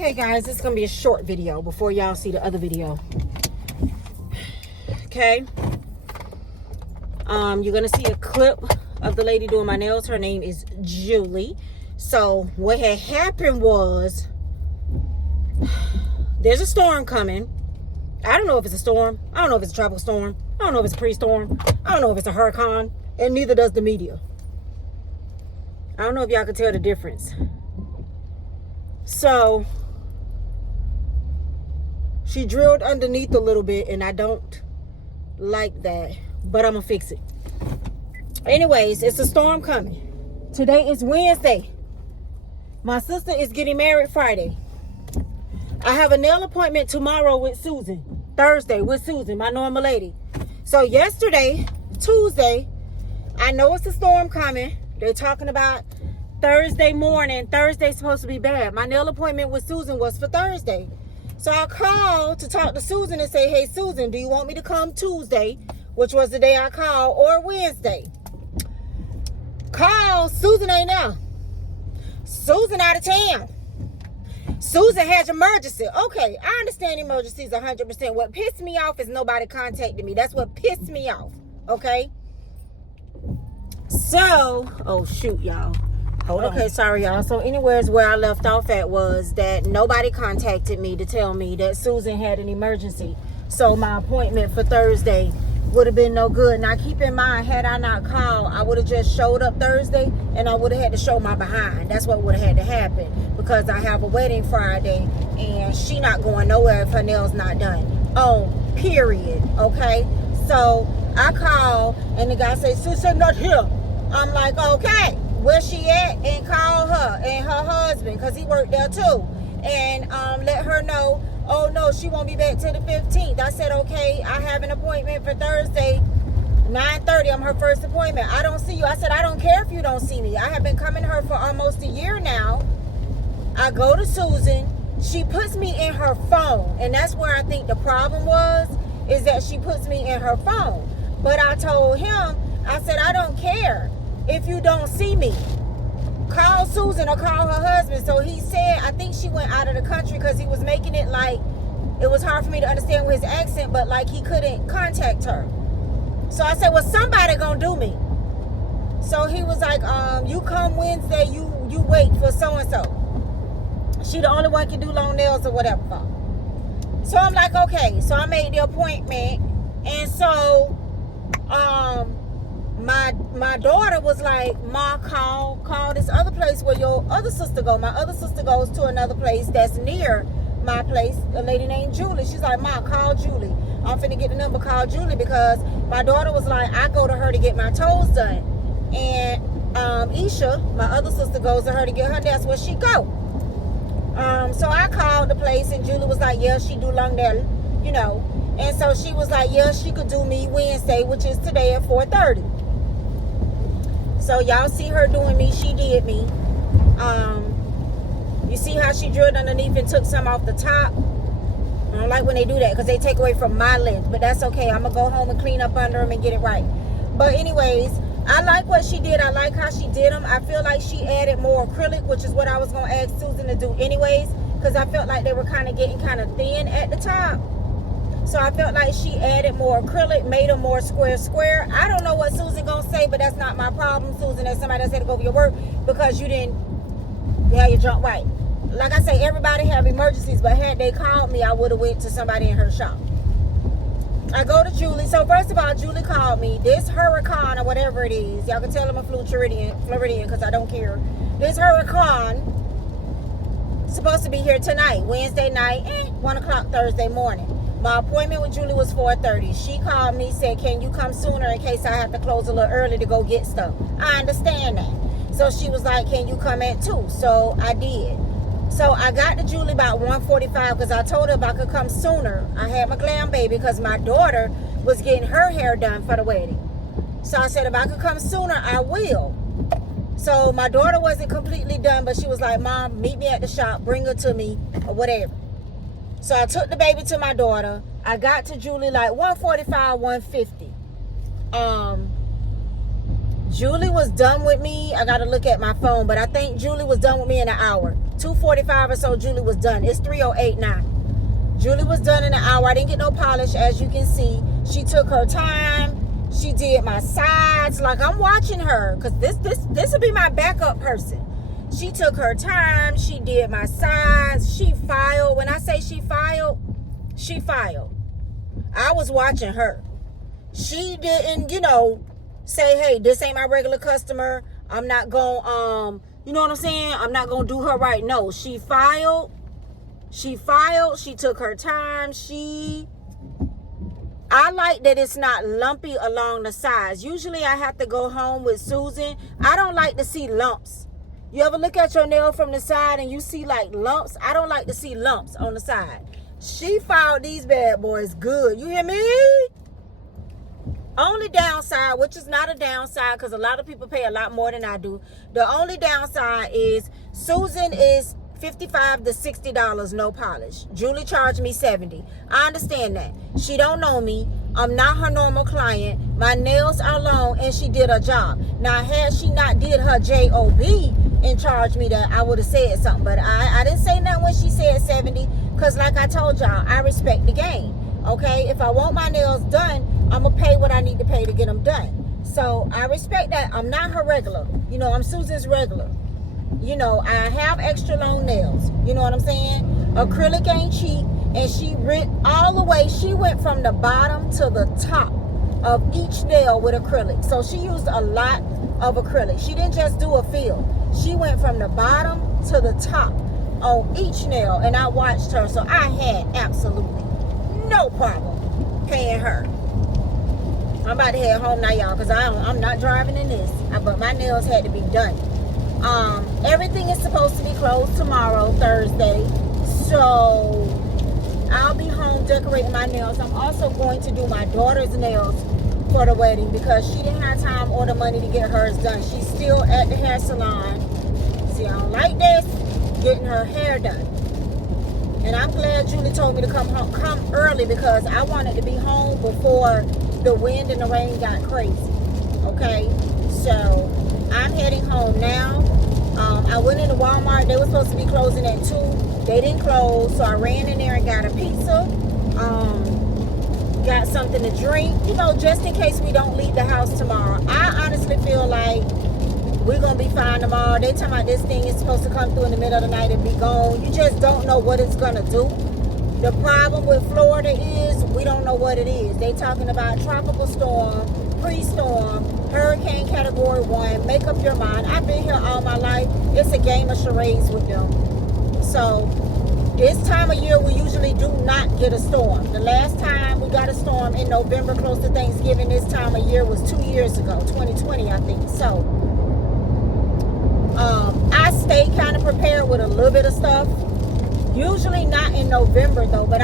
Okay, guys, this is gonna be a short video before y'all see the other video. Okay, you're gonna see a clip of the lady doing my nails. Her name is Julie. So what had happened was, there's a storm coming. I don't know if it's a storm. I don't know if it's a tropical storm. I don't know if it's a pre-storm. I don't know if it's a hurricane, and neither does the media. I don't know if y'all can tell the difference. So she drilled underneath a little bit, and I don't like that, but I'm gonna fix it. Anyways, it's a storm coming. Today is Wednesday. My sister is getting married Friday. I have a nail appointment tomorrow with Susan. Thursday with Susan, my normal lady. So yesterday, Tuesday, I know it's a storm coming. They're talking about Thursday morning. Thursday's supposed to be bad. My nail appointment with Susan was for Thursday. So I called to talk to Susan and say, hey, Susan, do you want me to come Tuesday, which was the day I called, or Wednesday? Call, Susan ain't there. Susan out of town. Susan has emergency. Okay, I understand emergencies 100%. What pissed me off is nobody contacted me. That's what pissed me off. Okay? So, oh shoot, y'all. Hold on. Okay, sorry, y'all. So anyways, where I left off at was that nobody contacted me to tell me that Susan had an emergency. So my appointment for Thursday would have been no good. Now keep in mind, had I not called, I would have just showed up Thursday and I would have had to show my behind. That's what would have had to happen, because I have a wedding Friday and she not going nowhere if her nails not done. Oh, period. Okay? So I called and the guy said, Susan not here. I'm like, okay, where she at? And call her and her husband, because he worked there too. And let her know, oh no, she won't be back till the 15th. I said, okay, I have an appointment for Thursday, 9:30. I'm her first appointment. I don't see you. I said, I don't care if you don't see me. I have been coming to her for almost a year now. I go to Susan. She puts me in her phone. And that's where I think the problem was, is that she puts me in her phone. But I told him, I said, I don't care if you don't see me. Call Susan or call her husband. So he said, I think she went out of the country, because he was making it like it was hard for me to understand with his accent, but like he couldn't contact her. So I said, well, somebody gonna do me. So he was like, you come Wednesday, you wait for so-and-so. She the only one can do long nails or whatever. So I'm like, okay. So I made the appointment. And so my daughter was like, Ma, call this other place where your other sister go. My other sister goes to another place that's near my place, a lady named Julie. She's like, Ma, call Julie. I'm finna get the number, call Julie, because my daughter was like, I go to her to get my toes done. And Isha, my other sister, goes to her to get her. That's where she go. So I called the place and Julie was like, yeah, she do long nail, you know. And so she was like, yeah, she could do me Wednesday, which is today at 4:30. So y'all see her doing me. She did me. You see how she drilled underneath and took some off the top? I don't like when they do that, because they take away from my length. But that's okay. I'm going to go home and clean up under them and get it right. But anyways, I like what she did. I like how she did them. I feel like she added more acrylic, which is what I was going to ask Susan to do anyways, because I felt like they were kind of getting kind of thin at the top. So I felt like she added more acrylic, made them more square. I don't know what Susan gonna say, but that's not my problem, Susan. That's somebody that said to go over your work because you didn't have your junk right. Like I say, everybody have emergencies, but had they called me, I would have went to somebody in her shop. I go to Julie. So first of all, Julie called me. This hurricane or whatever it is, y'all can tell them a Floridian because I don't care. This hurricane supposed to be here tonight, Wednesday night, 1 o'clock Thursday morning. My appointment with Julie was 4:30. She called me, said, can you come sooner in case I have to close a little early to go get stuff? I understand that. So she was like, can you come at 2? So I did. So I got to Julie about 1:45 because I told her if I could come sooner. I had my glam baby because my daughter was getting her hair done for the wedding. So I said, if I could come sooner, I will. So my daughter wasn't completely done, but she was like, Mom, meet me at the shop, bring her to me, or whatever. So I took the baby to my daughter. I got to Julie like 1:45, 1:50. Julie was done with me. I got to look at my phone, but I think Julie was done with me in an hour. 2:45 or so, Julie was done. It's 3:08 now. Julie was done in an hour. I didn't get no polish, as you can see. She took her time. She did my sides. Like, I'm watching her, because this will be my backup person. She took her time. She did my sides. She filed. When I say she filed, she filed. I was watching her. She didn't, say, hey, this ain't my regular customer. I'm not going, you know what I'm saying? I'm not going to do her right. No, she filed. She filed. She took her time. I like that it's not lumpy along the sides. Usually I have to go home with Susan. I don't like to see lumps. You ever look at your nail from the side and you see like lumps? I don't like to see lumps on the side. She filed these bad boys good. You hear me? Only downside, which is not a downside because a lot of people pay a lot more than I do. The only downside is Susan is $55 to $60 no polish. Julie charged me $70. I understand that. She don't know me. I'm not her normal client. My nails are long and she did her job. Now, had she not did her job and charged me that, I would have said something. But I didn't say nothing when she said 70 because like I told y'all, I respect the game. Okay? If I want my nails done, I'm going to pay what I need to pay to get them done. So I respect that. I'm not her regular. I'm Susan's regular. I have extra long nails. You know what I'm saying? Acrylic ain't cheap. And she ripped all the way. She went from the bottom to the top of each nail with acrylic. So she used a lot of acrylic. She didn't just do a fill. She went from the bottom to the top on each nail. And I watched her. So I had absolutely no problem paying her. I'm about to head home now, y'all, because I'm not driving in this. But my nails had to be done. Everything is supposed to be closed tomorrow, Thursday. So I'll be home decorating my nails. I'm also going to do my daughter's nails for the wedding because she didn't have time or the money to get hers done. She's still at the hair salon. See, I don't like this, getting her hair done. And I'm glad Julie told me to come early because I wanted to be home before the wind and the rain got crazy. Okay? So I'm heading home now. I went into Walmart. They were supposed to be closing at 2. They didn't close, so I ran in there and got a pizza. Got something to drink, just in case we don't leave the house tomorrow. I honestly feel like we're going to be fine tomorrow. They talking about this thing is supposed to come through in the middle of the night and be gone. You just don't know what it's going to do. The problem with Florida is we don't know what it is. They talking about tropical storm, pre-storm, hurricane category 1. Make up your mind. I've been here all my life. It's a game of charades with them. So this time of year we usually do not get a storm. The last time we got a storm in November close to Thanksgiving this time of year was 2 years ago, 2020 I think. So I stay kind of prepared with a little bit of stuff. Usually not in November though, but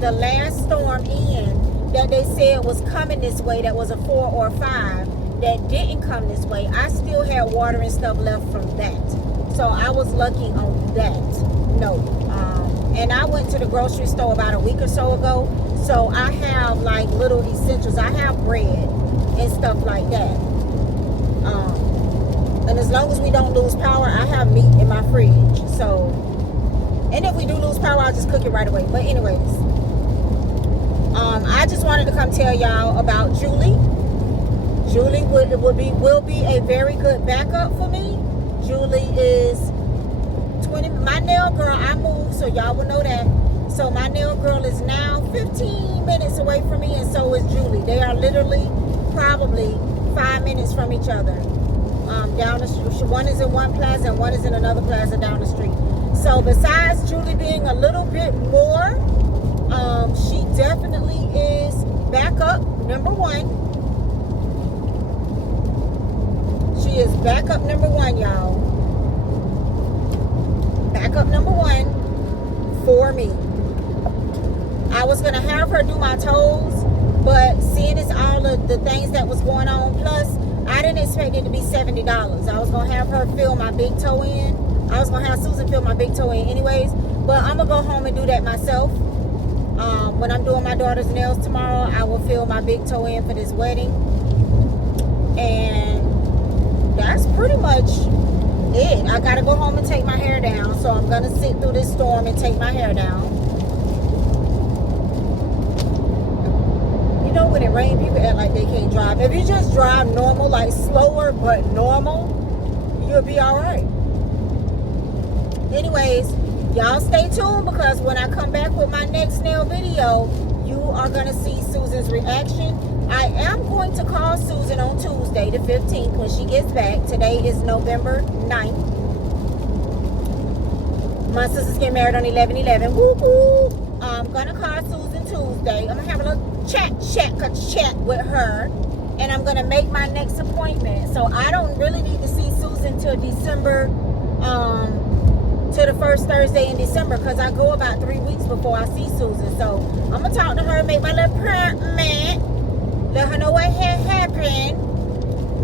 the last storm that they said was coming this way, that was a 4 or 5, that didn't come this way, I still had water and stuff left from that. So I was lucky on that note. And I went to the grocery store about a week or so ago. So I have like little essentials. I have bread and stuff like that. And as long as we don't lose power, I have meat in my fridge. So, and if we do lose power, I'll just cook it right away. But anyways, I just wanted to come tell y'all about Julie. Julie will be a very good backup for me. Julie is 20. My nail girl, I moved, so y'all will know that. So my nail girl is now 15 minutes away from me, and so is Julie. They are literally probably 5 minutes from each other. Down the street. One is in one plaza and one is in another plaza down the street. So besides Julie being a little bit more, she definitely is backup number 1. She is backup number 1, y'all. Backup number 1 for me. I was gonna have her do my toes, but seeing as all of the things that was going on, plus I didn't expect it to be $70. I was gonna have her fill my big toe in. I was gonna have Susan fill my big toe in anyways, but I'm gonna go home and do that myself. When I'm doing my daughter's nails tomorrow, I will fill my big toe in for this wedding. And I gotta go home and take my hair down. So I'm gonna sit through this storm and take my hair down. You know, when it rains, people act like they can't drive. If you just drive normal, like slower but normal, you'll be all right. Anyways, y'all stay tuned, because when I come back with my next nail video, you are gonna see Susan's reaction. I am going to call Susan on Tuesday, the 15th, when she gets back. Today is November 9th. My sisters get married on 11/11. Woo woo! I'm gonna call Susan Tuesday. I'm gonna have a little chat with her, and I'm gonna make my next appointment. So I don't really need to see Susan till December, to the first Thursday in December, because I go about 3 weeks before I see Susan. So I'm gonna talk to her, make my little appointment, let her know what had happened,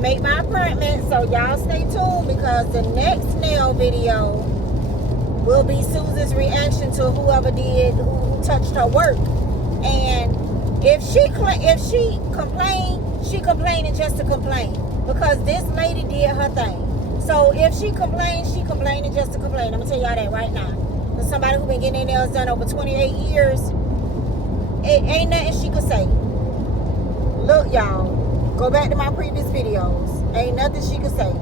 make my appointment. So y'all stay tuned, because the next nail video will be Susan's reaction to whoever who touched her work. And if she complained, she complaining just to complain, because this lady did her thing. So if she complaining just to complain. I'm gonna tell y'all that right now. For somebody who been getting their nails done over 28 years, it ain't nothing she could say. Look, y'all, go back to my previous videos. Ain't nothing she could say.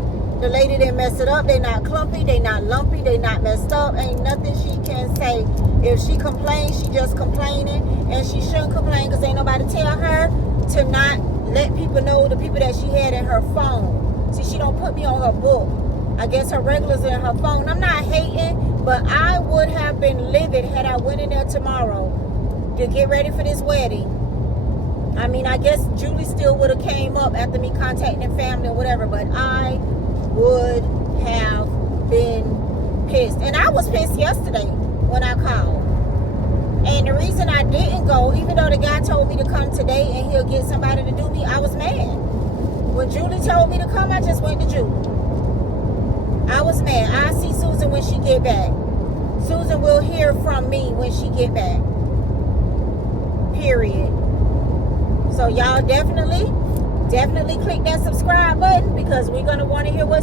The lady didn't mess it up. They not clumpy, they not lumpy, they not messed up. Ain't nothing she can say. If she complains, she just complaining, and she shouldn't complain, because ain't nobody tell her to not let people know the people that she had in her phone. See, she don't put me on her book. I guess her regulars in her phone. I'm not hating, but I would have been livid had I went in there tomorrow to get ready for this wedding. I mean, I guess Julie still would have came up after me contacting family or whatever, but I would have been pissed. And I was pissed yesterday when I called. And the reason I didn't go, even though the guy told me to come today and he'll get somebody to do me, I was mad. When Julie told me to come, I just went to Julie. I was mad. I'll see Susan when she get back. Susan will hear from me when she get back. Period. So y'all definitely click that subscribe button, because we're going to want to hear what